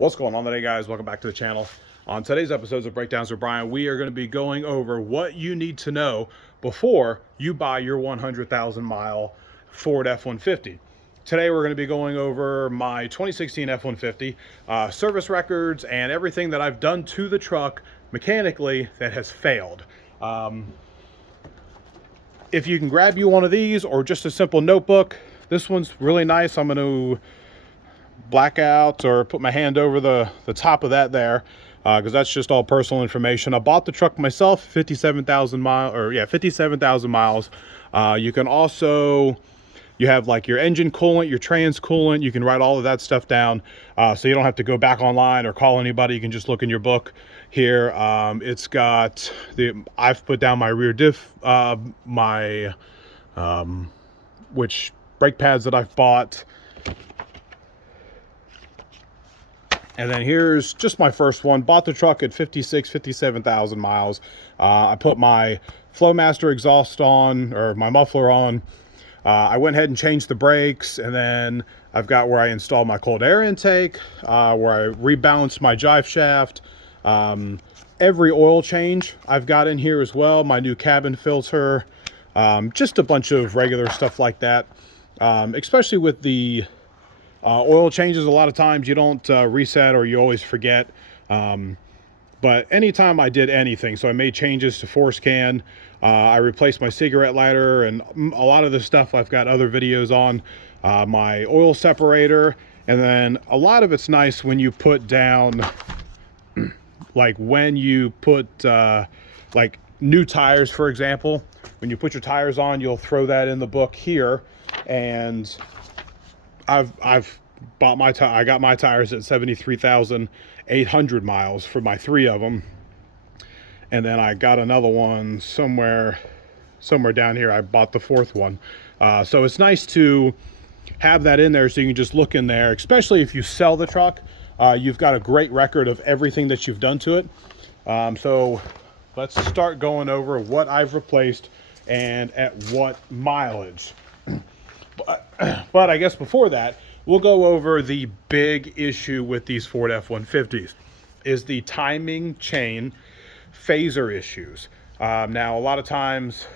What's going on today, guys? Welcome back to the channel. On today's episodes of Breakdowns with Brian, we are going to be going over what you need to know before you buy your 100,000 mile Ford F-150. Today we're going to be going over my 2016 F-150 service records and everything that I've done to the truck mechanically that has failed. If you can grab you one of these or just a simple notebook, this one's really nice. I'm going to black out or put my hand over the top of that there because that's just all personal information. I bought the truck myself, 57,000 miles, or yeah, 57,000 miles. You can also, you have like your engine coolant, your trans coolant. You can write all of that stuff down, so you don't have to go back online or call anybody. You can just look in your book here. It's got I've put down my rear diff, which brake pads that I've bought. And then here's just my first one. Bought the truck at 57,000 miles. I put my Flowmaster exhaust on, or my muffler on. I went ahead and changed the brakes, and then I've got where I installed my cold air intake, where I rebalanced my drive shaft. Every oil change I've got in here as well. My new cabin filter, just a bunch of regular stuff like that. Especially with the oil changes, a lot of times you don't reset, or you always forget. But anytime I did anything, so I made changes to force can, I replaced my cigarette lighter, and a lot of the stuff I've got other videos on, my oil separator. And then a lot of it's nice when you put down, like when you put like new tires, for example. When you put your tires on, you'll throw that in the book here. And I've bought my I got my tires at 73,800 miles for my 3 of them, and then I got another one somewhere down here. I bought the 4th one, so it's nice to have that in there, so you can just look in there. Especially if you sell the truck, you've got a great record of everything that you've done to it. So let's start going over what I've replaced and at what mileage. But I guess before that, we'll go over the big issue with these Ford F-150s is the timing chain phaser issues. Now, a lot of times,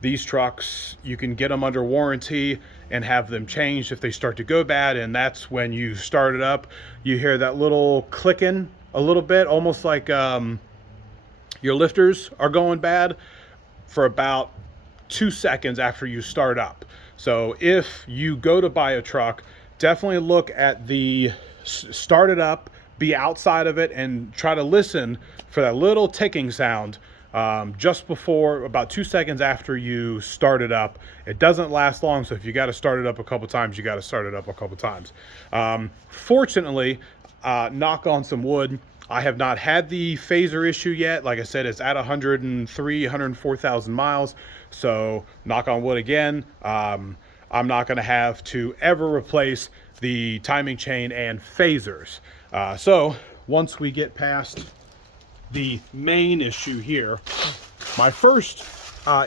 these trucks, you can get them under warranty and have them changed if they start to go bad. And that's when you start it up, you hear that little clicking a little bit, almost like your lifters are going bad for about 2 seconds after you start up. So if you go to buy a truck, definitely look at the start it up, be outside of it, and try to listen for that little ticking sound just before, about 2 seconds after you start it up. It doesn't last long, so if you got to start it up a couple times, you got to start it up a couple times. Fortunately, knock on some wood, I have not had the phaser issue yet. Like I said, it's at 104,000 miles. So knock on wood again. I'm not going to have to ever replace the timing chain and phasers. So once we get past the main issue here, my first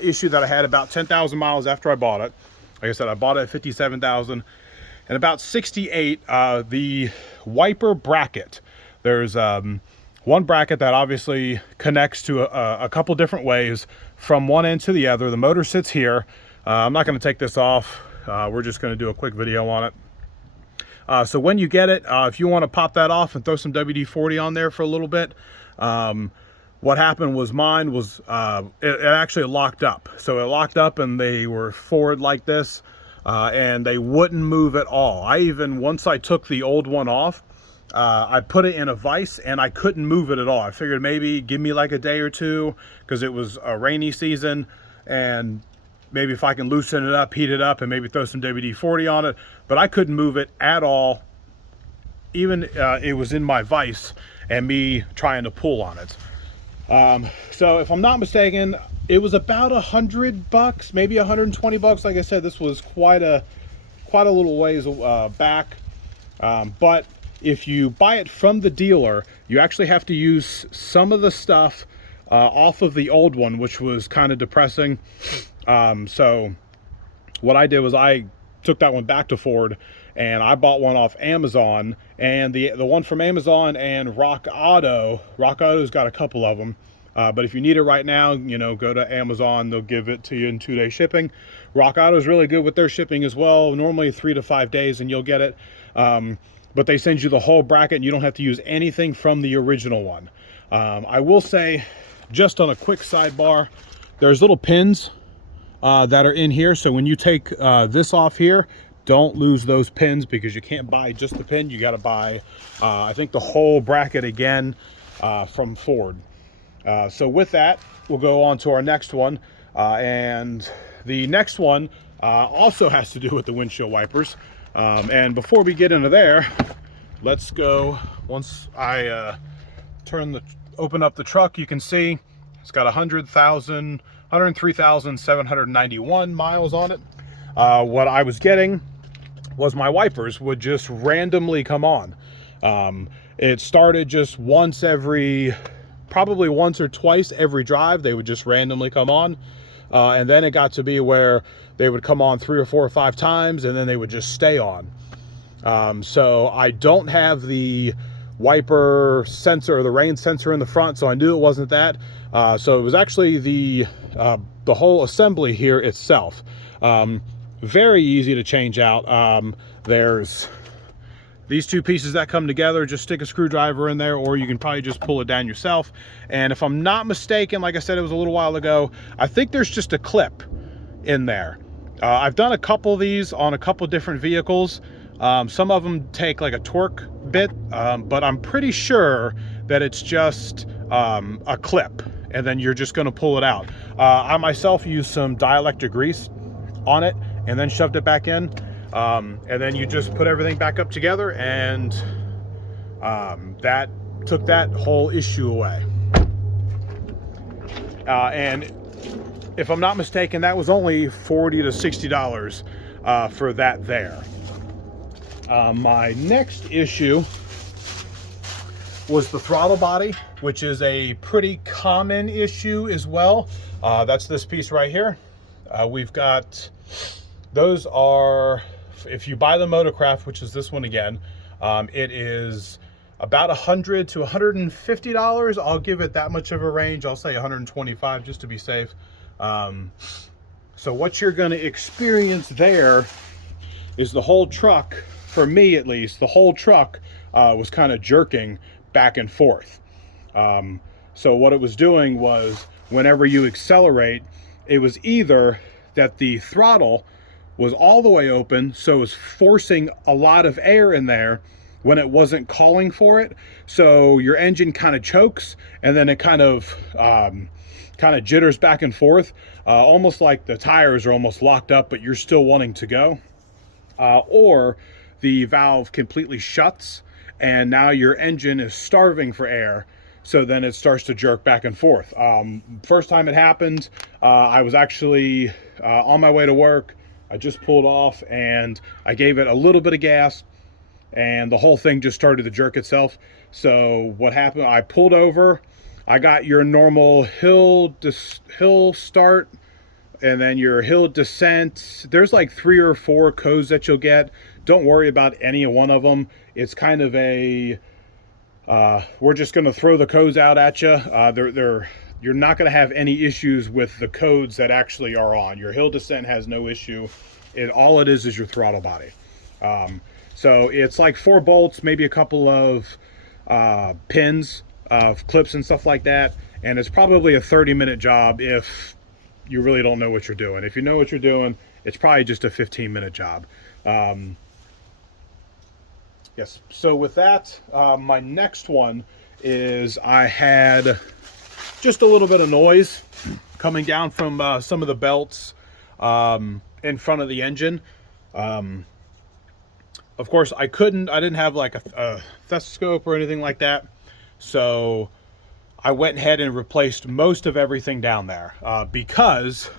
issue that I had about 10,000 miles after I bought it, like I said, I bought it at 57,000, and about 68, the wiper bracket. There's one bracket that obviously connects to a couple different ways from one end to the other. The motor sits here. I'm not going to take this off. We're just going to do a quick video on it. So when you get it, if you want to pop that off and throw some WD-40 on there for a little bit, what happened was mine was, it actually locked up. So it locked up and they were forward like this, and they wouldn't move at all. Once I took the old one off, I put it in a vise and I couldn't move it at all. I figured maybe give me like a day or two because it was a rainy season, and maybe if I can loosen it up, heat it up, and maybe throw some WD-40 on it. But I couldn't move it at all. Even it was in my vise and me trying to pull on it. So if I'm not mistaken, it was about $100, maybe $120. Like I said, this was quite a little ways back. But if you buy it from the dealer, you actually have to use some of the stuff off of the old one, which was kind of depressing. So what I did was I took that one back to Ford and I bought one off Amazon, and the one from Amazon and Rock Auto's got a couple of them. But if you need it right now, you know, go to Amazon. They'll give it to you in 2-day shipping. Rock Auto is really good with their shipping as well. Normally 3 to 5 days and you'll get it. But they send you the whole bracket and you don't have to use anything from the original one. I will say, just on a quick sidebar, there's little pins that are in here. So when you take this off here, don't lose those pins, because you can't buy just the pin. You got to buy, I think, the whole bracket again from Ford. So with that, we'll go on to our next one. And the next one also has to do with the windshield wipers. And before we get into there, let's go, once I open up the truck, you can see it's got 103,791 miles on it. What I was getting was my wipers would just randomly come on. It started just probably once or twice every drive, they would just randomly come on. And then it got to be where they would come on 3 or 4 or 5 times, and then they would just stay on. So I don't have the wiper sensor or the rain sensor in the front, so I knew it wasn't that. So it was actually the whole assembly here itself. Very easy to change out. There's these 2 pieces that come together. Just stick a screwdriver in there, or you can probably just pull it down yourself. And if I'm not mistaken, like I said, it was a little while ago, I think there's just a clip in there. I've done a couple of these on a couple different vehicles. Some of them take like a torque bit, but I'm pretty sure that it's just a clip, and then you're just going to pull it out. I myself used some dielectric grease on it and then shoved it back in. And then you just put everything back up together, and that took that whole issue away. And if I'm not mistaken, that was only $40 to $60 for that there. My next issue was the throttle body, which is a pretty common issue as well. That's this piece right here. We've got, those are, if you buy the Motorcraft, which is this one again, it is about $100 to $150. I'll give it that much of a range. I'll say $125 just to be safe. So what you're going to experience there is the whole truck, for me at least, the whole truck was kind of jerking back and forth. So what it was doing was, whenever you accelerate, it was either that the throttle was all the way open, so it was forcing a lot of air in there when it wasn't calling for it. So your engine kind of chokes, and then it kind of jitters back and forth, almost like the tires are almost locked up, but you're still wanting to go. Or the valve completely shuts, and now your engine is starving for air, so then it starts to jerk back and forth. First time it happened, I was actually on my way to work. I just pulled off and I gave it a little bit of gas, and the whole thing just started to jerk itself. So what happened, I pulled over, I got your normal hill start, and then your hill descent. There's like 3 or 4 codes that you'll get. Don't worry about any one of them. It's kind of a, we're just going to throw the codes out at you. You're not going to have any issues with the codes that actually are on. Your hill descent has no issue. All it is your throttle body. So it's like 4 bolts, maybe a couple of pins, clips and stuff like that. And it's probably a 30-minute job if you really don't know what you're doing. If you know what you're doing, it's probably just a 15-minute job. Yes, so with that, my next one is, I had just a little bit of noise coming down from some of the belts in front of the engine. Of course, I didn't have like a stethoscope or anything like that. So I went ahead and replaced most of everything down there, because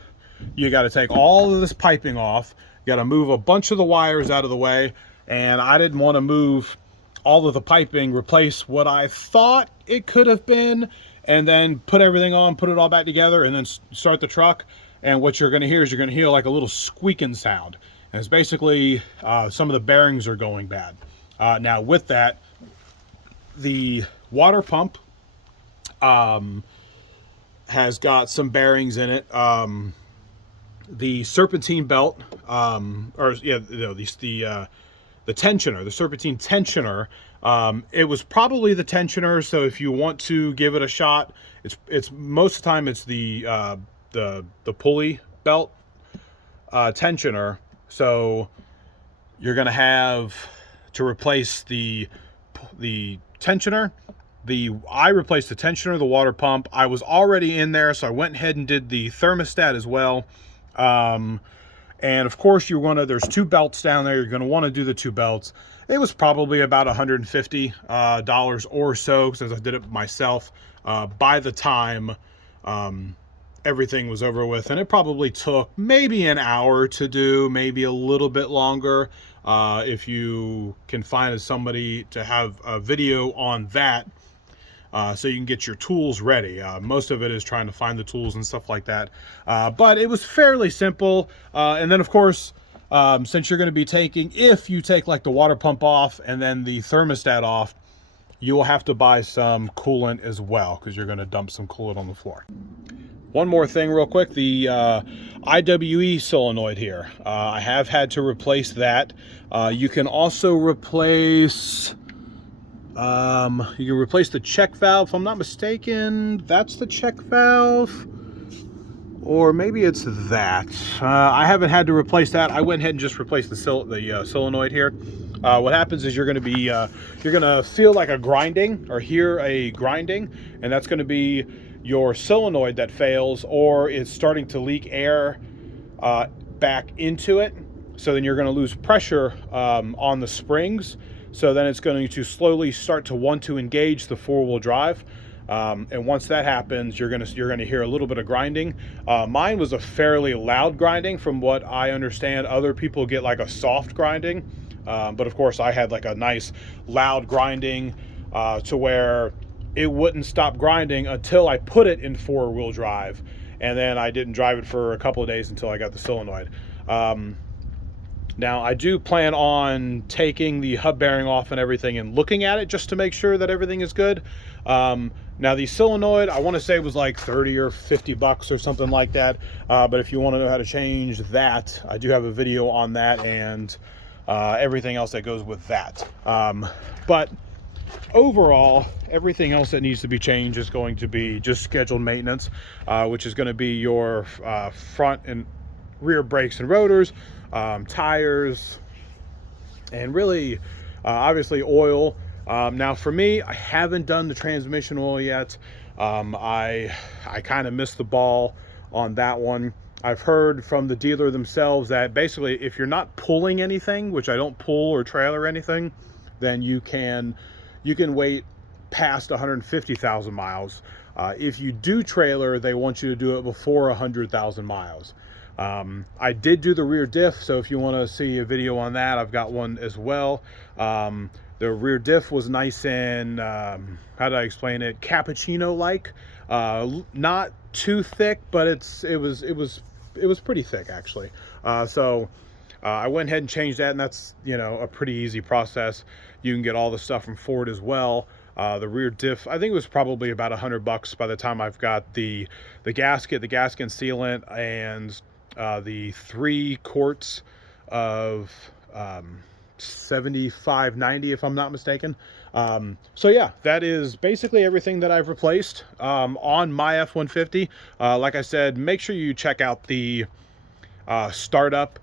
you got to take all of this piping off. You got to move a bunch of the wires out of the way. And I didn't want to move all of the piping, replace what I thought it could have been, and then put everything on, put it all back together, and then start the truck. And what you're going to hear is, you're going to hear like a little squeaking sound. And it's basically some of the bearings are going bad. Now with that, the water pump has got some bearings in it. The serpentine belt, the tensioner, the serpentine tensioner. It was probably the tensioner. So if you want to give it a shot, it's most of the time it's the pulley belt tensioner. So you're gonna have to replace the tensioner. I replaced the tensioner, the water pump. I was already in there, so I went ahead and did the thermostat as well. And of course there's two belts down there. You're gonna want to do the two belts. It was probably about $150 or so, since I did it myself, by the time everything was over with. And it probably took maybe an hour to do, maybe a little bit longer, if you can find somebody to have a video on that. So you can get your tools ready. Most of it is trying to find the tools and stuff like that. But it was fairly simple. And then of course, since you're going to be if you take like the water pump off and then the thermostat off, you will have to buy some coolant as well, because you're going to dump some coolant on the floor. One more thing real quick, the IWE solenoid here. I have had to replace that. You can also replace... you can replace the check valve. If I'm not mistaken, that's the check valve, or maybe it's that. I haven't had to replace that. I went ahead and just replaced the solenoid here. What happens is you're going to feel like a grinding, or hear a grinding, and that's going to be your solenoid that fails, or it's starting to leak air back into it. So then you're going to lose pressure on the springs. So then it's going to slowly start to want to engage the four-wheel drive. And once that happens, you're going to hear a little bit of grinding. Mine was a fairly loud grinding. From what I understand, other people get like a soft grinding. But of course, I had like a nice loud grinding to where it wouldn't stop grinding until I put it in four-wheel drive. And then I didn't drive it for a couple of days until I got the solenoid. Now, I do plan on taking the hub bearing off and everything and looking at it just to make sure that everything is good. Now, the solenoid, I want to say was like 30 or 50 bucks or something like that. But if you want to know how to change that, I do have a video on that and everything else that goes with that. But overall, everything else that needs to be changed is going to be just scheduled maintenance, which is going to be your front and rear brakes and rotors, tires, and really obviously oil. Now for me, I haven't done the transmission oil yet. I kind of missed the ball on that one. I've heard from the dealer themselves that basically if you're not pulling anything, which I don't pull or trailer anything, then you can wait past 150,000 miles. If you do trailer, they want you to do it before 100,000 miles. I did do the rear diff, so if you want to see a video on that, I've got one as well. The rear diff was nice and, how do I explain it, cappuccino-like. Not too thick, but it was pretty thick actually. I went ahead and changed that, and that's, a pretty easy process. You can get all the stuff from Ford as well. The rear diff, I think it was probably about $100 by the time I've got the gasket and sealant, and the 3 quarts of $75.90 if I'm not mistaken. So yeah, that is basically everything that I've replaced on my F-150. Like I said, make sure you check out the startup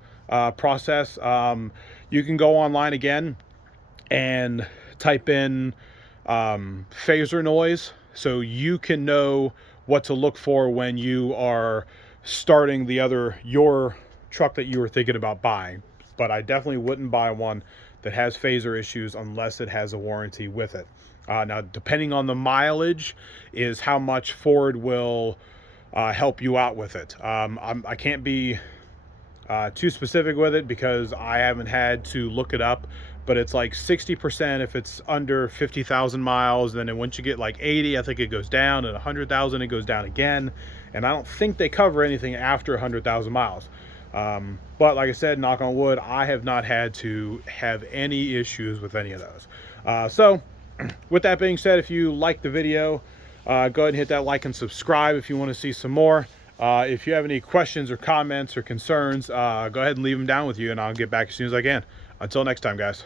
process. You can go online again and type in phaser noise, so you can know what to look for when you are starting your truck that you were thinking about buying. But I definitely wouldn't buy one that has phaser issues unless it has a warranty with it. Now, depending on the mileage is how much Ford will help you out with it. I can't be too specific with it because I haven't had to look it up, but it's like 60% if it's under 50,000 miles. Then once you get like 80, I think it goes down, and 100,000 it goes down again. And I don't think they cover anything after 100,000 miles. But like I said, knock on wood, I have not had to have any issues with any of those. So with that being said, if you like the video, go ahead and hit that like and subscribe if you want to see some more. If you have any questions or comments or concerns, go ahead and leave them down with you, and I'll get back as soon as I can. Until next time, guys.